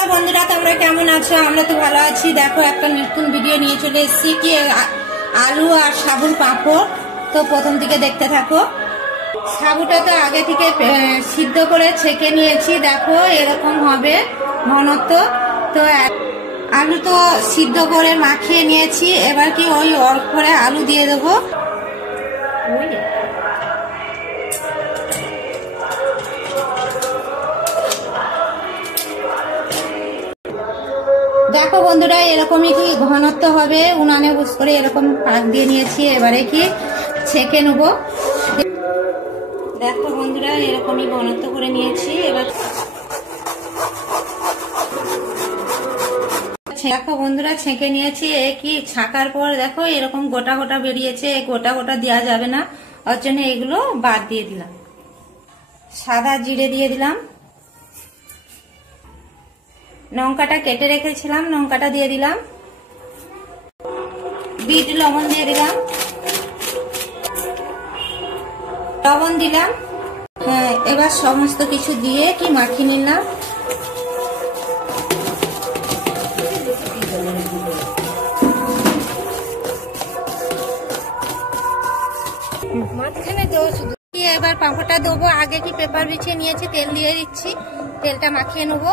Hello বন্ধুরা, তোমরা কেমন আছো? আমরা তো ভালো আছি। দেখো একটা নতুন ভিডিও নিয়ে চলে এসেছি, কি আলু আর সাবুর পাঁপড়। তো প্রথম থেকে দেখতে থাকো। সাবুটা তো আগে থেকে সিদ্ধ করে ছেঁকে নিয়েছি, দেখো এরকম হবে ঘনত্ব। তো আলু তো সিদ্ধ করে মাখিয়ে নিয়েছি, এবার কি ওই অল্প করে আলু দিয়ে দেবো। দেখো বন্ধুরা, এরকমই কি ঘনত্ব হবে, উনানে বুঝ করে এরকম পাক দিয়ে নিয়েছি। এবারে কি ছেঁকে নেবো। দেখো বন্ধুরা, এরকমই ঘনত্ব করে নিয়েছি। এবার দেখো বন্ধুরা, ছেঁকে নিয়েছি। কি ছাকার পর দেখো এরকম গোটা গোটা বেরিয়েছে। গোটা গোটা দেওয়া যাবে না, ওর জন্য এগুলো বাদ দিয়ে দিলাম। সাদা জিরে দিয়ে দিলাম, লঙ্কাটা কেটে রেখেছিলাম, লঙ্কাটা দিয়ে দিলাম, বিট লবণ দিয়ে দিলাম, লবণ দিলাম। হ্যাঁ, এবার সমস্ত কিছু দিয়ে কি মাখিয়ে নিলাম। মাঝখানে দেবো শুধু। এবার পাঁপড়টা দেবো। আগে কি পেপার বিছিয়ে নিয়েছি, তেল দিয়ে দিচ্ছি, তেলটা মাখিয়ে নেবো।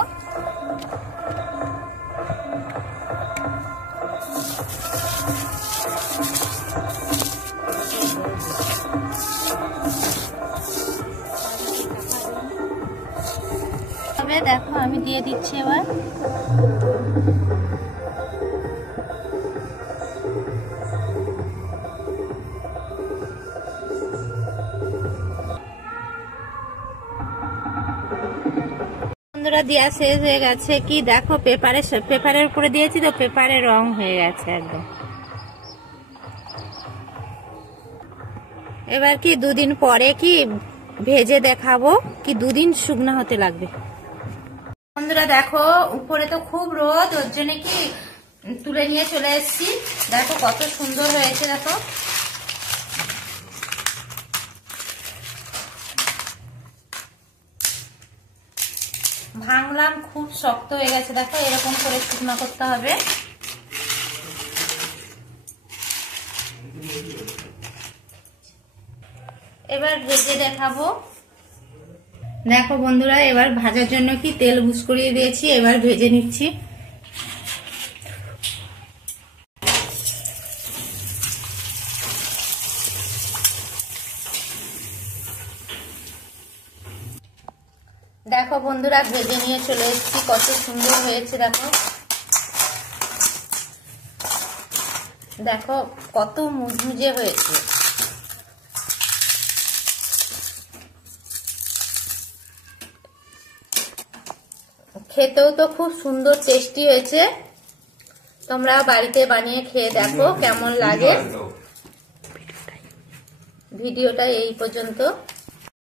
দেখো আমি দিয়ে দিচ্ছি এবার। বন্ধুরা, দেওয়া শেষ হয়ে গেছে। কি দেখো পেপারের উপরে দিয়েছি তো পেপারের রং হয়ে গেছে একদম। এবার কি দুদিন পরে কি ভেজে দেখাবো, কি দুদিন শুকনো হতে লাগবে। বন্ধুরা দেখো, উপরে তো খুব রোদ, ওর জন্য কি তুলে নিয়ে চলে এসেছি। দেখো কত সুন্দর হয়েছে। দেখো ভাঙলাম, খুব শক্ত হয়ে গেছে। দেখো এরকম করে শুকনো করতে হবে। এবার ভেজে দেখাবো। দেখো বন্ধুরা, এবার ভাজার জন্য কি তেল বুস করিয়ে দিয়েছি, এবার ভেজে নিচ্ছি। দেখো বন্ধুরা, ভেজে নিয়ে চলে এসেছি, কত সুন্দর হয়েছে। দেখো দেখো কত মুচমুচে হয়েছে। খেতেও তো খুব সুন্দর টেস্টি হয়েছে। তোমরা বাড়িতে বানিয়ে খেয়ে দেখো কেমন লাগে। ভিডিওটা এই পর্যন্ত।